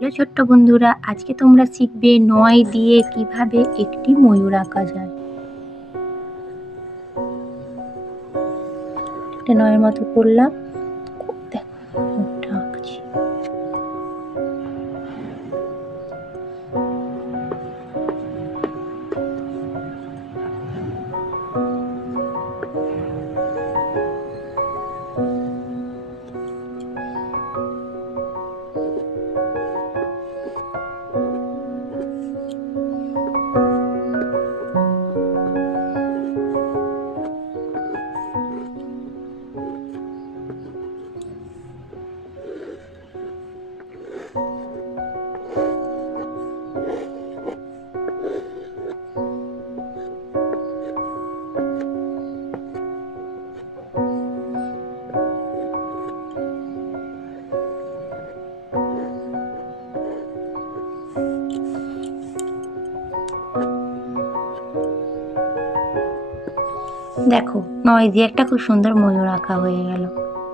Hello ছোট্ট বন্ধুরা, আজকে তোমরা শিখবে নয় দিয়ে কিভাবে একটি ময়ূর আঁকা যায়। একটা নয়ের মতো করলাম। দেখো ময়ূরটা আঁকছি। দেখো নয় দিয়ে একটা খুব সুন্দর ময়ূর আঁকা হয়ে গেল।